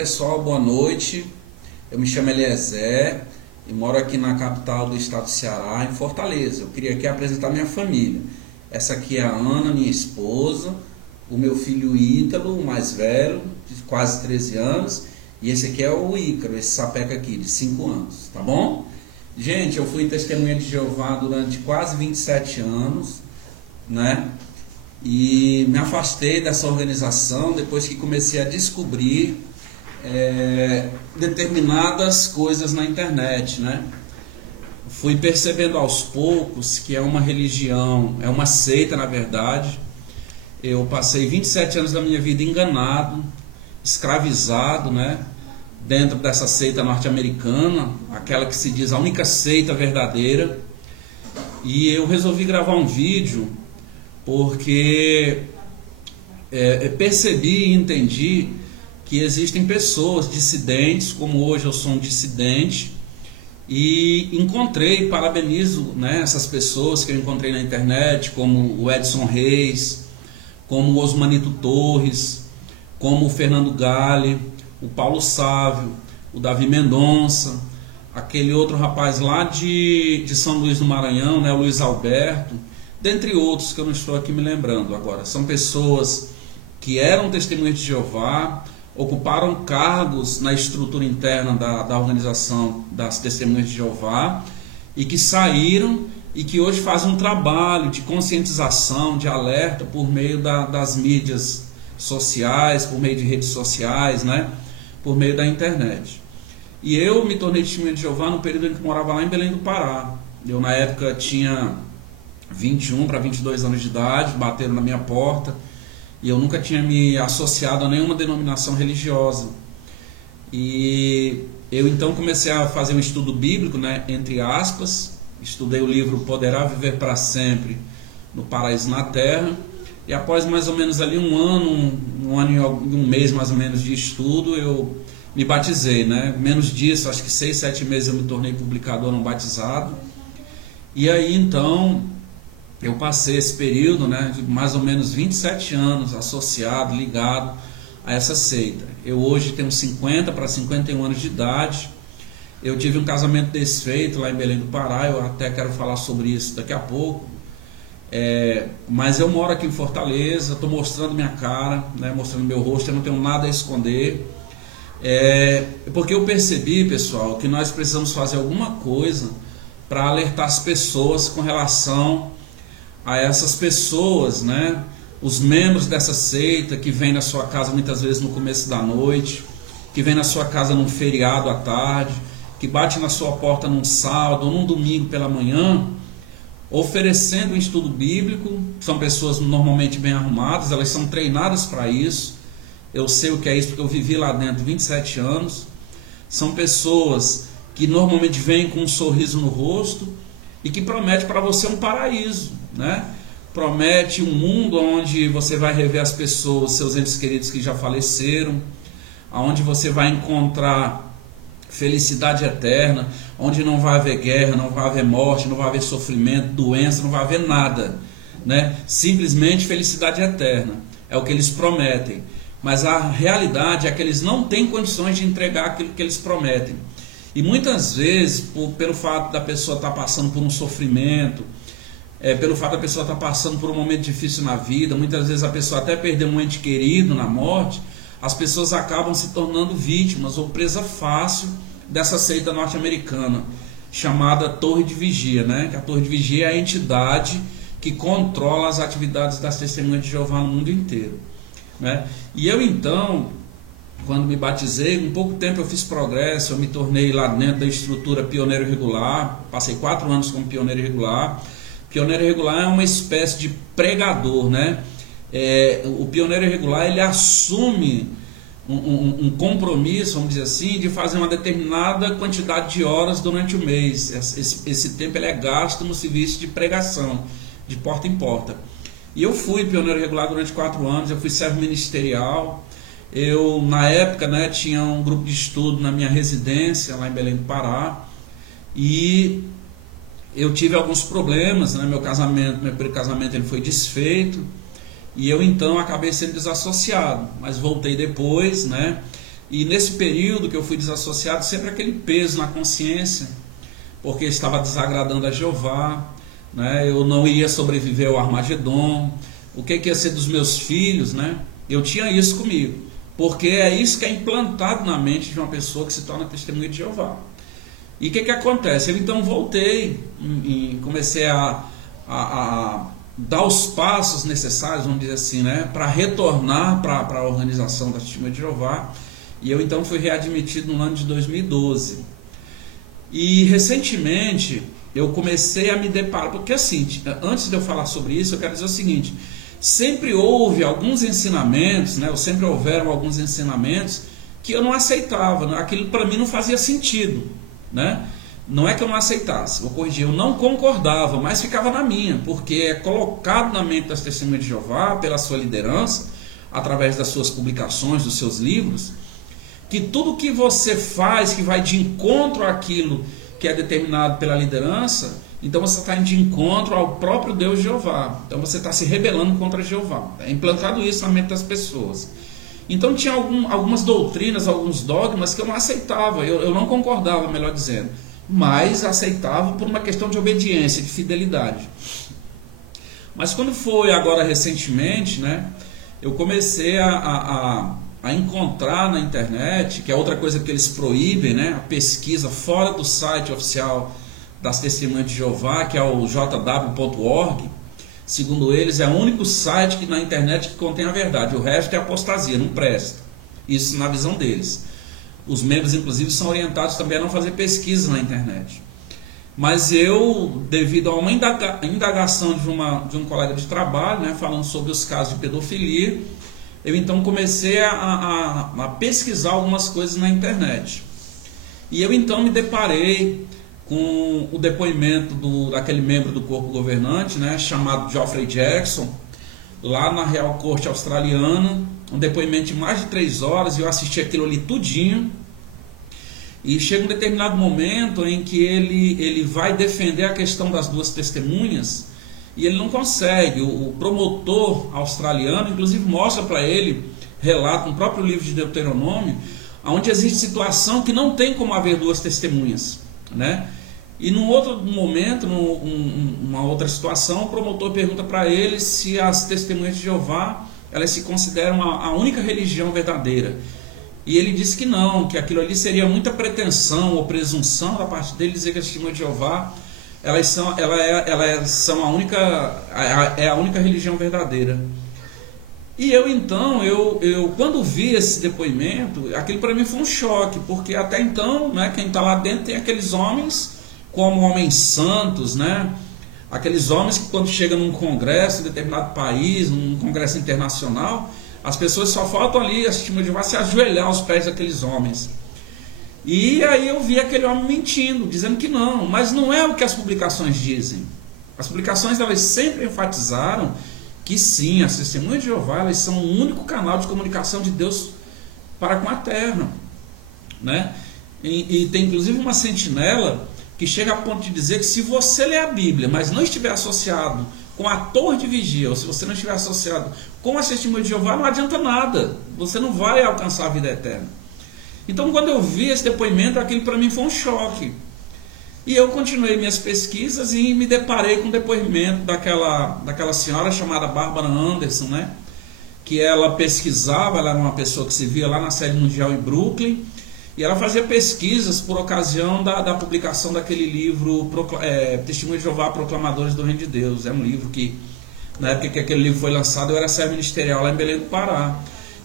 pessoal, boa noite. Eu me chamo Eliezer e moro aqui na capital do estado do Ceará, em Fortaleza. Eu queria aqui apresentar minha família. Essa aqui é a Ana, minha esposa, o meu filho Ítalo, o mais velho, de quase 13 anos, e esse aqui é o Ícaro, esse sapeca aqui, de 5 anos, tá bom? Gente, eu fui testemunha de Jeová durante quase 27 anos, né? E me afastei dessa organização depois que comecei a descobrir determinadas coisas na internet, né? Fui percebendo aos poucos que é uma religião, é uma seita na verdade. Eu passei 27 anos da minha vida enganado, escravizado, né? Dentro dessa seita norte-americana, aquela que se diz a única seita verdadeira. E eu resolvi gravar um vídeo porque percebi e entendi que existem pessoas dissidentes, como hoje eu sou um dissidente, e encontrei, parabenizo, né, essas pessoas que eu encontrei na internet, como o Edson Reis, como o Osmanito Torres, como o Fernando Gale, o Paulo Sávio, o Davi Mendonça, aquele outro rapaz lá de São Luís do Maranhão, né, o Luiz Alberto, dentre outros que eu não estou aqui me lembrando agora. São pessoas que eram testemunhas de Jeová, ocuparam cargos na estrutura interna da organização das Testemunhas de Jeová e que saíram e que hoje fazem um trabalho de conscientização, de alerta por meio das mídias sociais, por meio de redes sociais, né? Por meio da internet. E eu me tornei testemunha de Jeová no período em que morava lá em Belém do Pará. Eu na época tinha 21 para 22 anos de idade, bateram na minha porta. E eu nunca tinha me associado a nenhuma denominação religiosa. E eu então comecei a fazer um estudo bíblico, né, entre aspas. Estudei o livro Poderá Viver para Sempre no Paraíso na Terra. E após mais ou menos ali um ano e um mês mais ou menos de estudo, eu me batizei, né? Menos disso, acho que 6, 7 meses eu me tornei publicador não batizado. E aí então eu passei esse período, né, de mais ou menos 27 anos associado, ligado a essa seita. Eu hoje tenho 50 para 51 anos de idade. Eu tive um casamento desfeito lá em Belém do Pará. Eu até quero falar sobre isso daqui a pouco. Mas eu moro aqui em Fortaleza, estou mostrando minha cara, né, mostrando meu rosto. Eu não tenho nada a esconder. Porque eu percebi, pessoal, que nós precisamos fazer alguma coisa para alertar as pessoas com relação a essas pessoas, né, os membros dessa seita que vêm na sua casa muitas vezes no começo da noite, que vem na sua casa num feriado à tarde, que bate na sua porta num sábado ou num domingo pela manhã, oferecendo um estudo bíblico. São pessoas normalmente bem arrumadas, elas são treinadas para isso. Eu sei o que é isso porque eu vivi lá dentro 27 anos. São pessoas que normalmente vêm com um sorriso no rosto e que promete para você um paraíso, né? Promete um mundo onde você vai rever as pessoas, seus entes queridos que já faleceram, onde você vai encontrar felicidade eterna, onde não vai haver guerra, não vai haver morte, não vai haver sofrimento, doença, não vai haver nada, né? Simplesmente felicidade eterna, é o que eles prometem. Mas a realidade é que eles não têm condições de entregar aquilo que eles prometem. E muitas vezes, pelo fato da pessoa estar passando por um sofrimento, pelo fato da pessoa estar passando por um momento difícil na vida, muitas vezes a pessoa até perdeu um ente querido na morte, as pessoas acabam se tornando vítimas ou presa fácil dessa seita norte-americana, chamada Torre de Vigia, né? Que a Torre de Vigia é a entidade que controla as atividades das Testemunhas de Jeová no mundo inteiro, né? E eu então, quando me batizei, em pouco tempo eu fiz progresso, eu me tornei lá dentro da estrutura pioneiro regular, passei 4 anos como pioneiro regular. Pioneiro regular é uma espécie de pregador, né? O pioneiro regular, ele assume um compromisso, vamos dizer assim, de fazer uma determinada quantidade de horas durante o mês. Esse tempo ele é gasto no serviço de pregação, de porta em porta. E eu fui pioneiro regular durante 4 anos, eu fui servo ministerial. Eu, na época, né, tinha um grupo de estudo na minha residência, lá em Belém do Pará, e eu tive alguns problemas, né? Meu primeiro casamento ele foi desfeito, e eu então acabei sendo desassociado, mas voltei depois, né? E nesse período que eu fui desassociado, sempre aquele peso na consciência, porque estava desagradando a Jeová, né? Eu não ia sobreviver ao Armagedon, o que ia ser dos meus filhos, né? Eu tinha isso comigo, porque é isso que é implantado na mente de uma pessoa que se torna testemunha de Jeová. E o que acontece? Eu então voltei e comecei a dar os passos necessários, vamos dizer assim, né, para retornar para a organização da Testemunha de Jeová. E eu então fui readmitido no ano de 2012. E recentemente eu comecei a me deparar, porque assim, antes de eu falar sobre isso, eu quero dizer o seguinte: sempre houve alguns ensinamentos, né, ou sempre houveram alguns ensinamentos que eu não aceitava, né, aquilo para mim não fazia sentido, né? Não é que eu não aceitasse, vou corrigir, eu não concordava, mas ficava na minha, porque é colocado na mente das Testemunhas de Jeová, pela sua liderança, através das suas publicações, dos seus livros, que tudo que você faz que vai de encontro àquilo que é determinado pela liderança, então você está indo de encontro ao próprio Deus Jeová, então você está se rebelando contra Jeová. É implantado isso na mente das pessoas. Então tinha algumas doutrinas, alguns dogmas que eu não aceitava, eu não concordava, melhor dizendo, mas aceitava por uma questão de obediência, de fidelidade. Mas quando foi agora recentemente, né, eu comecei a encontrar na internet, que é outra coisa que eles proíbem, né, a pesquisa fora do site oficial das Testemunhas de Jeová, que é o jw.org. Segundo eles, é o único site que na internet que contém a verdade, o resto é apostasia, não presta. Isso na visão deles. Os membros, inclusive, são orientados também a não fazer pesquisa na internet. Mas eu, devido a uma indagação de um colega de trabalho, né, falando sobre os casos de pedofilia, eu então comecei a pesquisar algumas coisas na internet. E eu então me deparei com o depoimento daquele membro do corpo governante, né, chamado Geoffrey Jackson, lá na Real Corte Australiana, um depoimento de mais de 3 horas, e eu assisti aquilo ali tudinho. E chega um determinado momento em que ele vai defender a questão das duas testemunhas, e ele não consegue. O promotor australiano, inclusive, mostra para ele, relata no próprio livro de Deuteronômio, onde existe situação que não tem como haver duas testemunhas, né? E num outro momento, numa outra situação, o promotor pergunta para ele se as Testemunhas de Jeová, elas se consideram a única religião verdadeira. E ele disse que não, que aquilo ali seria muita pretensão ou presunção da parte dele dizer que as Testemunhas de Jeová elas são a única religião verdadeira. E eu então, quando vi esse depoimento, aquilo para mim foi um choque, porque até então, né, quem está lá dentro tem aqueles homens como homens santos, né? Aqueles homens que quando chegam num congresso em determinado país, num congresso internacional, as pessoas só faltam ali, as Testemunhas de Jeová, se ajoelhar aos pés daqueles homens. E aí eu vi aquele homem mentindo, dizendo que não, mas não é o que as publicações dizem. As publicações, elas sempre enfatizaram que sim, as Testemunhas de Jeová, elas são o único canal de comunicação de Deus para com a terra, né? E tem inclusive uma sentinela que chega a ponto de dizer que se você ler a Bíblia, mas não estiver associado com a torre de vigia, ou se você não estiver associado com as Testemunhas de Jeová, não adianta nada, você não vai alcançar a vida eterna. Então, quando eu vi esse depoimento, aquilo para mim foi um choque. E eu continuei minhas pesquisas e me deparei com o depoimento daquela senhora chamada Barbara Anderson, né? Que ela pesquisava, ela era uma pessoa que se via lá na sede mundial em Brooklyn, e ela fazia pesquisas por ocasião da publicação daquele livro Testemunhas de Jeová, Proclamadores do Reino de Deus. É um livro que, na época que aquele livro foi lançado, eu era servo ministerial lá em Belém do Pará.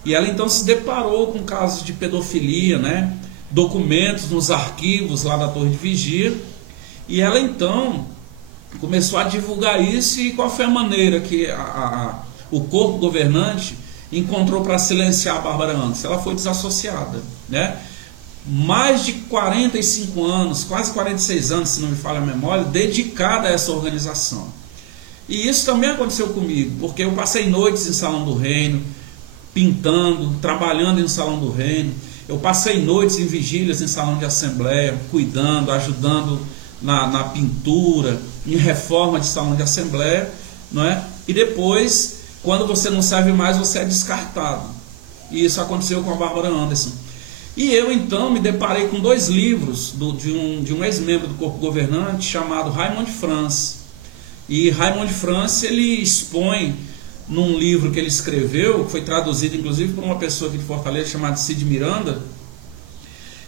E ela então se deparou com casos de pedofilia, né? Documentos nos arquivos lá da Torre de Vigia, e ela então começou a divulgar isso. E qual foi a maneira que o corpo governante encontrou para silenciar a Bárbara Anderson? Ela foi desassociada, né? Mais de 45 anos, quase 46 anos, se não me falha a memória, dedicada a essa organização. E isso também aconteceu comigo, porque eu passei noites em Salão do Reino, pintando, trabalhando em Salão do Reino. Eu passei noites em vigílias em salão de assembleia, cuidando, ajudando na pintura, em reforma de salão de assembleia, não é? E depois, quando você não serve mais, você é descartado. E isso aconteceu com a Bárbara Anderson. E eu então me deparei com dois livros de um ex-membro do corpo governante chamado Raymond France. E Raymond France, ele expõe num livro que ele escreveu, que foi traduzido inclusive por uma pessoa aqui de Fortaleza chamada Cid Miranda,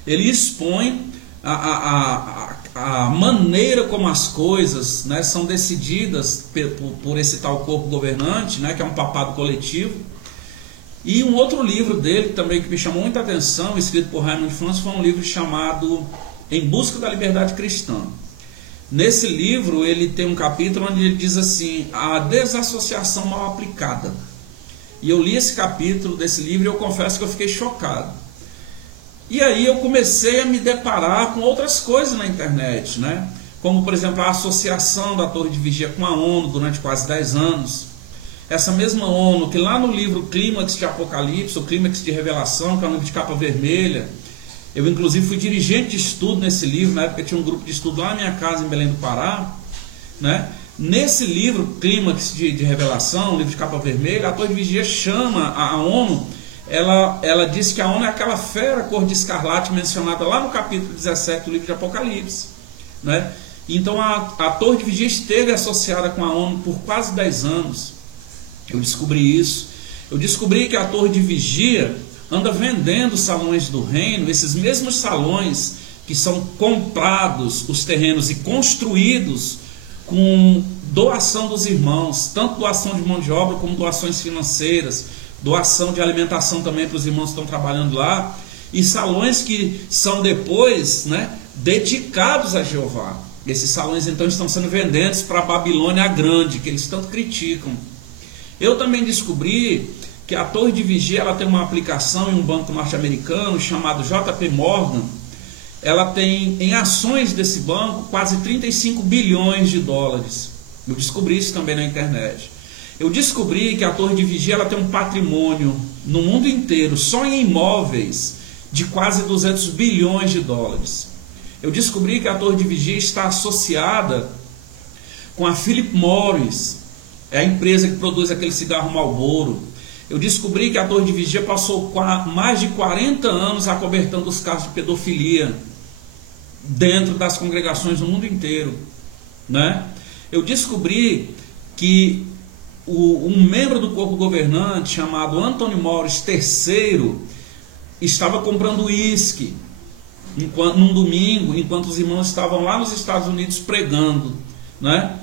ele expõe a maneira como as coisas, né, são decididas por esse tal corpo governante, né, que é um papado coletivo. E um outro livro dele também que me chamou muita atenção, escrito por Raymond France, foi um livro chamado Em Busca da Liberdade Cristã. Nesse livro ele tem um capítulo onde ele diz assim: a desassociação mal aplicada. E eu li esse capítulo desse livro e eu confesso que eu fiquei chocado. E aí eu comecei a me deparar com outras coisas na internet, né? Como por exemplo a associação da Torre de Vigia com a ONU durante quase 10 anos. Essa mesma ONU que lá no livro Clímax de Apocalipse, o Clímax de Revelação, que é um livro de capa vermelha, eu inclusive fui dirigente de estudo nesse livro, na época tinha um grupo de estudo lá na minha casa em Belém do Pará, né? Nesse livro Clímax de Revelação, livro de capa vermelha, a Torre de Vigia chama a ONU, ela diz que a ONU é aquela fera cor de escarlate mencionada lá no capítulo 17 do livro de Apocalipse, né? Então a Torre de Vigia esteve associada com a ONU por quase 10 anos. Eu descobri isso. Eu descobri que a Torre de Vigia anda vendendo salões do reino, esses mesmos salões que são comprados os terrenos e construídos com doação dos irmãos, tanto doação de mão de obra como doações financeiras, doação de alimentação também para os irmãos que estão trabalhando lá, e salões que são depois, né, dedicados a Jeová. Esses salões então estão sendo vendidos para a Babilônia Grande, que eles tanto criticam. Eu também descobri que a Torre de Vigia ela tem uma aplicação em um banco norte-americano chamado JP Morgan. Ela tem em ações desse banco quase 35 bilhões de dólares. Eu descobri isso também na internet. Eu descobri que a Torre de Vigia ela tem um patrimônio no mundo inteiro, só em imóveis, de quase 200 bilhões de dólares. Eu descobri que a Torre de Vigia está associada com a Philip Morris, é a empresa que produz aquele cigarro Marlboro. Eu descobri que a Torre de Vigia passou mais de 40 anos acobertando os casos de pedofilia dentro das congregações no mundo inteiro, né? Eu descobri que um membro do corpo governante chamado Anthony Morris III estava comprando uísque num domingo, enquanto os irmãos estavam lá nos Estados Unidos pregando, né?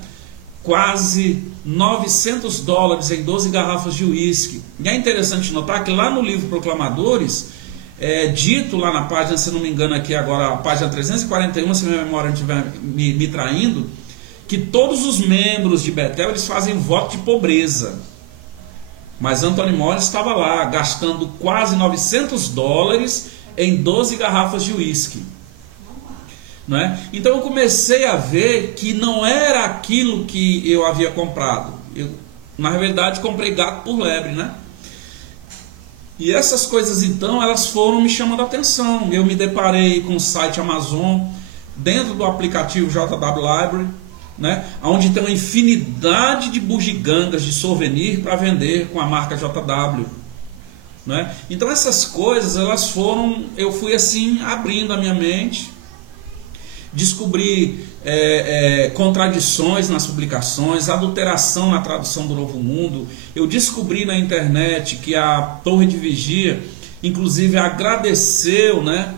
Quase 900 dólares em 12 garrafas de uísque. E é interessante notar que lá no livro Proclamadores, dito lá na página, se não me engano aqui agora, a página 341, se minha memória não estiver me traindo, que todos os membros de Betel eles fazem voto de pobreza. Mas Anthony Morris estava lá, gastando quase 900 dólares em 12 garrafas de uísque. Não é? Então eu comecei a ver que não era aquilo que eu havia comprado. Eu, na verdade, comprei gato por lebre, né? E essas coisas então, elas foram me chamando a atenção. Eu me deparei com o site Amazon, dentro do aplicativo JW Library, né? Onde tem uma infinidade de bugigangas de souvenir para vender com a marca JW. Né? Então essas coisas, elas foram, eu fui assim abrindo a minha mente, descobri contradições nas publicações, adulteração na tradução do Novo Mundo. Eu descobri na internet que a Torre de Vigia, inclusive, agradeceu, né,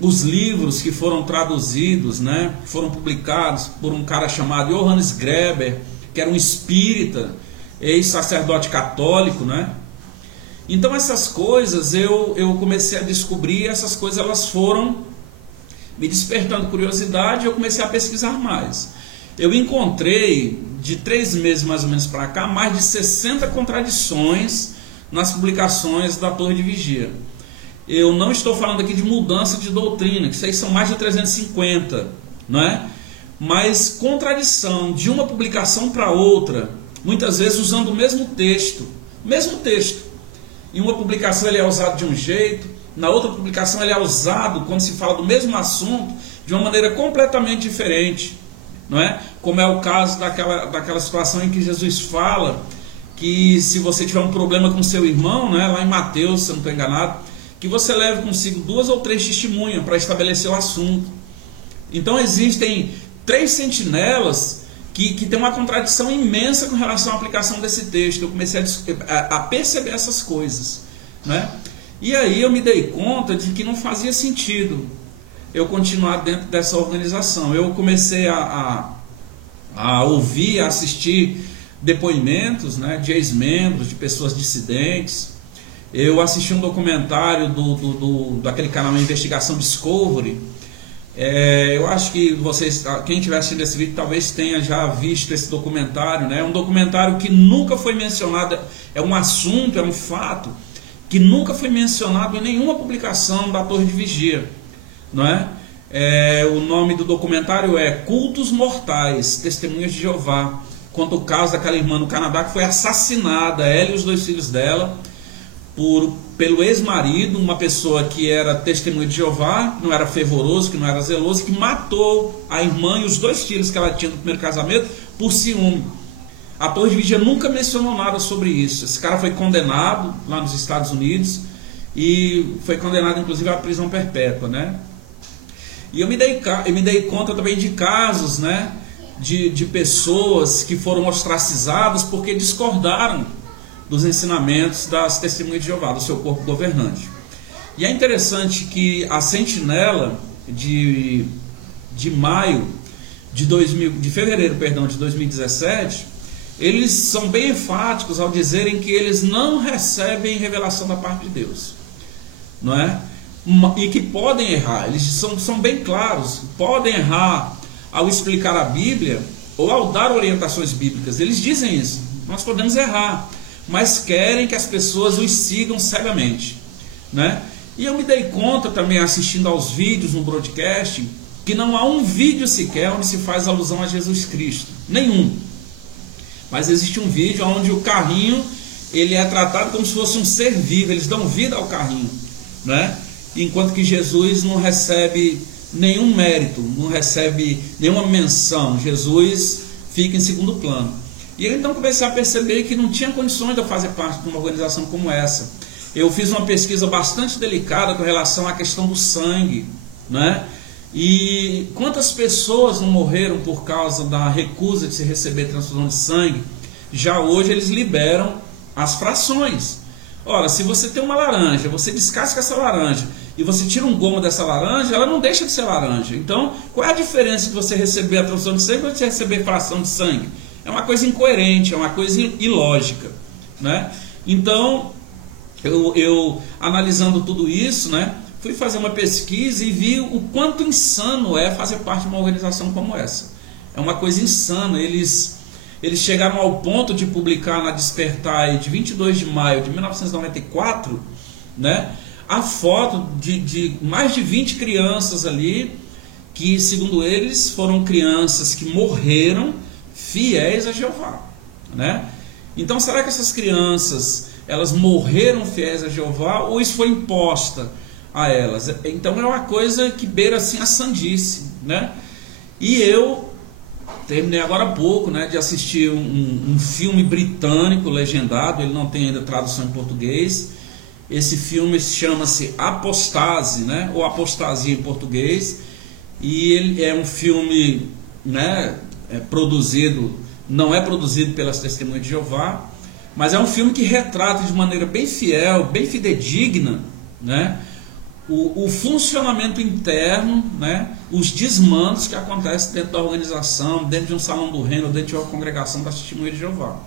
os livros que foram traduzidos, né, foram publicados por um cara chamado Johannes Greber, que era um espírita, ex-sacerdote católico, né? Então essas coisas eu comecei a descobrir, essas coisas elas foram me despertando curiosidade, eu comecei a pesquisar mais. Eu encontrei, de 3 meses mais ou menos para cá, mais de 60 contradições nas publicações da Torre de Vigia. Eu não estou falando aqui de mudança de doutrina, que isso aí são mais de 350, não é? Mas contradição de uma publicação para outra, muitas vezes usando o mesmo texto. Em uma publicação ele é usado de um jeito, na outra publicação ele é usado, quando se fala do mesmo assunto, de uma maneira completamente diferente, não é? Como é o caso daquela situação em que Jesus fala que se você tiver um problema com seu irmão, né, lá em Mateus, se eu não estou enganado, que você leve consigo 2 ou 3 testemunhas para estabelecer o assunto. Então existem 3 sentinelas que tem uma contradição imensa com relação à aplicação desse texto. Eu comecei a perceber essas coisas, né? E aí eu me dei conta de que não fazia sentido eu continuar dentro dessa organização. Eu comecei a ouvir, a assistir depoimentos, né, de ex-membros, de pessoas dissidentes. Eu assisti um documentário daquele canal Investigação Discovery. Eu acho que vocês, quem estiver assistindo esse vídeo, talvez tenha já visto esse documentário, né? É um documentário que nunca foi mencionado, é um assunto, é um fato que nunca foi mencionado em nenhuma publicação da Torre de Vigia, não é? O nome do documentário é Cultos Mortais, Testemunhas de Jeová. Conta o caso daquela irmã no Canadá que foi assassinada, ela e os 2 filhos dela, pelo ex-marido, uma pessoa que era testemunha de Jeová, que não era fervoroso, que não era zeloso, que matou a irmã e os 2 filhos que ela tinha no primeiro casamento por ciúme. A Torre de Vigia nunca mencionou nada sobre isso. Esse cara foi condenado lá nos Estados Unidos e foi condenado inclusive à prisão perpétua, né? E eu me dei conta também de casos, né, de pessoas que foram ostracizadas porque discordaram dos ensinamentos das testemunhas de Jeová, do seu corpo governante. E é interessante que a sentinela de fevereiro de 2017, eles são bem enfáticos ao dizerem que eles não recebem revelação da parte de Deus, não é? E que podem errar. Eles são bem claros, podem errar ao explicar a Bíblia ou ao dar orientações bíblicas. Eles dizem isso, nós podemos errar, mas querem que as pessoas os sigam cegamente, né? E eu me dei conta também, assistindo aos vídeos no broadcast, que não há um vídeo sequer onde se faz alusão a Jesus Cristo, nenhum. Mas existe um vídeo onde o carrinho, ele é tratado como se fosse um ser vivo, eles dão vida ao carrinho, né? Enquanto que Jesus não recebe nenhum mérito, não recebe nenhuma menção, Jesus fica em segundo plano. E eu então comecei a perceber que não tinha condições de eu fazer parte de uma organização como essa. Eu fiz uma pesquisa bastante delicada com relação à questão do sangue, né? E quantas pessoas não morreram por causa da recusa de se receber transfusão de sangue? Já hoje eles liberam as frações. Ora, se você tem uma laranja, você descasca essa laranja e você tira um gomo dessa laranja, ela não deixa de ser laranja. Então, qual é a diferença de você receber a transfusão de sangue e você receber fração de sangue? É uma coisa incoerente, é uma coisa ilógica, né? Então, eu analisando tudo isso, né, fui fazer uma pesquisa e vi o quanto insano é fazer parte de uma organização como essa. É uma coisa insana. Eles chegaram ao ponto de publicar na Despertar de 22 de maio de 1994, né, a foto de mais de 20 crianças ali, que segundo eles foram crianças que morreram fiéis a Jeová, né? Então será que essas crianças, elas morreram fiéis a Jeová ou isso foi imposta a elas? Então é uma coisa que beira assim a sandice, né? E eu terminei agora há pouco, né, de assistir um filme britânico legendado, ele não tem ainda tradução em português. Esse filme chama-se Apostase, né, ou Apostasia em português, e ele é um filme, né, não é produzido pelas Testemunhas de Jeová, mas é um filme que retrata de maneira bem fiel, bem fidedigna, né, o funcionamento interno, né, os desmandos que acontecem dentro da organização, dentro de um salão do reino, dentro de uma congregação das Testemunhas de Jeová.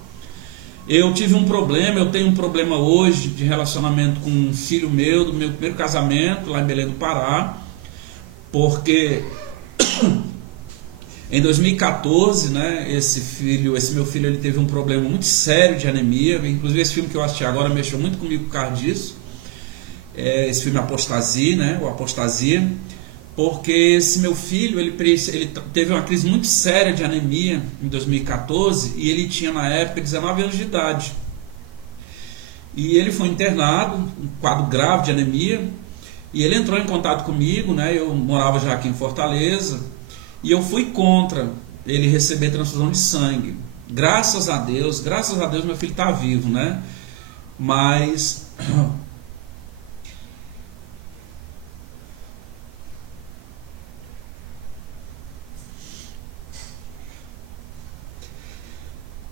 Eu tenho um problema hoje de relacionamento com um filho meu, do meu primeiro casamento, lá em Belém do Pará, porque em 2014, né, esse meu filho, ele teve um problema muito sério de anemia. Inclusive esse filme que eu assisti agora mexeu muito comigo por causa disso. Esse filme Apostasia, né, ou Apostasia, porque esse meu filho, ele teve uma crise muito séria de anemia em 2014 e ele tinha na época 19 anos de idade. E ele foi internado, um quadro grave de anemia, e ele entrou em contato comigo, né, eu morava já aqui em Fortaleza, e eu fui contra ele receber transfusão de sangue. Graças a Deus meu filho está vivo, né? Mas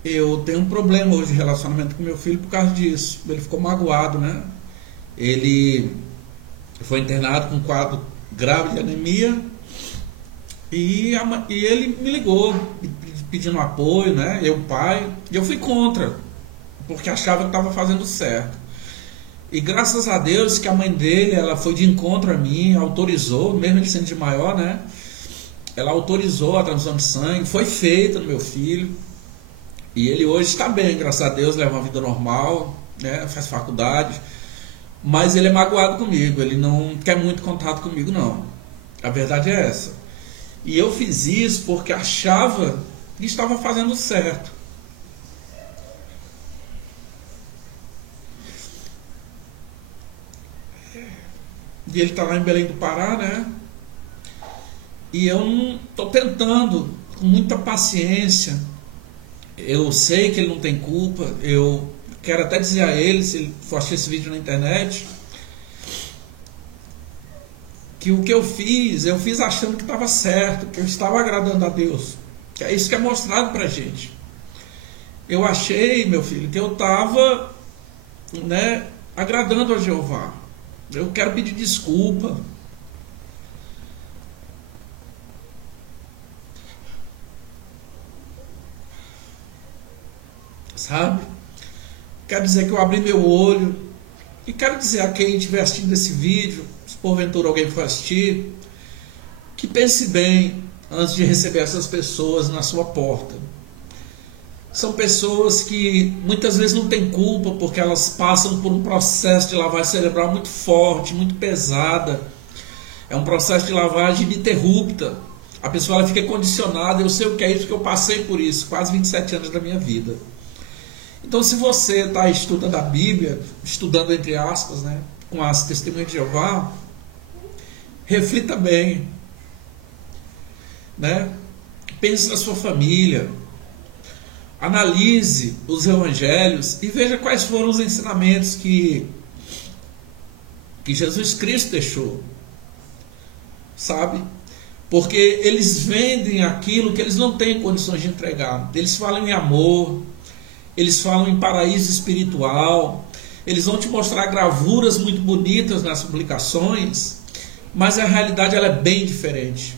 Eu tenho um problema hoje de relacionamento com meu filho por causa disso. Ele ficou magoado, né? Ele foi internado com um quadro grave de anemia e ele me ligou pedindo apoio, né? Eu, pai, e eu fui contra, porque achava que estava fazendo certo. E graças a Deus que a mãe dele, ela foi de encontro a mim, autorizou, mesmo ele sendo de maior, né? Ela autorizou a transfusão de sangue, foi feita no meu filho. E ele hoje está bem, graças a Deus, leva uma vida normal, né? Faz faculdade. Mas ele é magoado comigo, ele não quer muito contato comigo, não. A verdade é essa. E eu fiz isso porque achava que estava fazendo certo. E ele está lá em Belém do Pará, né? E eu não estou tentando, com muita paciência. Eu sei que ele não tem culpa. Eu quero até dizer a ele, se ele for assistir esse vídeo na internet, que o que eu fiz achando que estava certo, que eu estava agradando a Deus. Que é isso que é mostrado pra gente. Eu achei, meu filho, que eu estava, né, agradando a Jeová. Eu quero pedir desculpa. Sabe? Quero dizer que eu abri meu olho. E quero dizer a quem estiver assistindo esse vídeo, se porventura alguém for assistir, que pense bem antes de receber essas pessoas na sua porta. São pessoas que muitas vezes não têm culpa, porque elas passam por um processo de lavagem cerebral muito forte, muito pesada. É um processo de lavagem ininterrupta. A pessoa ela fica condicionada. Eu sei o que é isso, porque eu passei por isso, quase 27 anos da minha vida. Então, se você está estudando a Bíblia, estudando entre aspas, né, com as testemunhas de Jeová, reflita bem, né? Pense na sua família, analise os evangelhos e veja quais foram os ensinamentos que Jesus Cristo deixou, sabe? Porque eles vendem aquilo que eles não têm condições de entregar. Eles falam em amor, eles falam em paraíso espiritual, eles vão te mostrar gravuras muito bonitas nas publicações, mas a realidade ela é bem diferente.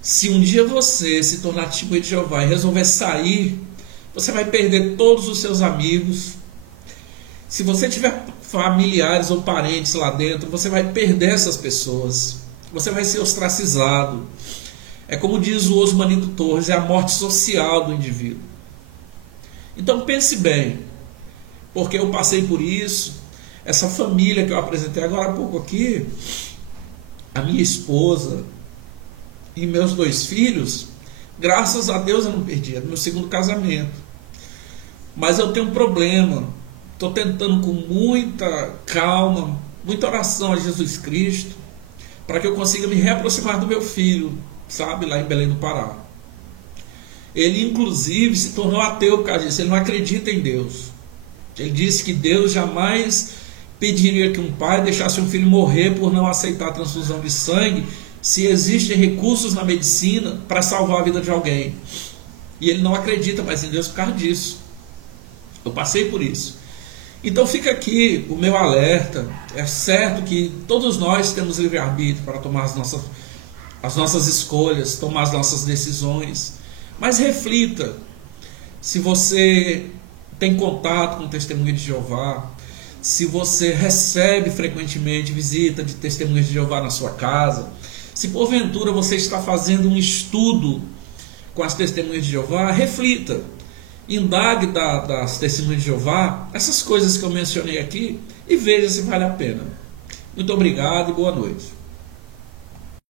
Se um dia você se tornar testemunha de Jeová e resolver sair, você vai perder todos os seus amigos. Se você tiver familiares ou parentes lá dentro, você vai perder essas pessoas. Você vai ser ostracizado. É como diz o Osmanito Torres, é a morte social do indivíduo. Então pense bem, porque eu passei por isso. Essa família que eu apresentei agora há pouco aqui, a minha esposa e meus 2 filhos, graças a Deus eu não perdi, é meu segundo casamento. Mas eu tenho um problema, estou tentando com muita calma, muita oração a Jesus Cristo, para que eu consiga me reaproximar do meu filho, sabe, lá em Belém do Pará. Ele inclusive se tornou ateu por causa disso, ele não acredita em Deus. Ele disse que Deus jamais pediria que um pai deixasse um filho morrer por não aceitar a transfusão de sangue, se existem recursos na medicina para salvar a vida de alguém. E ele não acredita mais em Deus por causa disso. Eu passei por isso. Então fica aqui o meu alerta. É certo que todos nós temos livre-arbítrio para tomar as nossas escolhas, tomar as nossas decisões. Mas reflita, se você tem contato com o Testemunha de Jeová, se você recebe frequentemente visita de Testemunhas de Jeová na sua casa, se porventura você está fazendo um estudo com as Testemunhas de Jeová, reflita, indague das Testemunhas de Jeová, essas coisas que eu mencionei aqui, e veja se vale a pena. Muito obrigado e boa noite.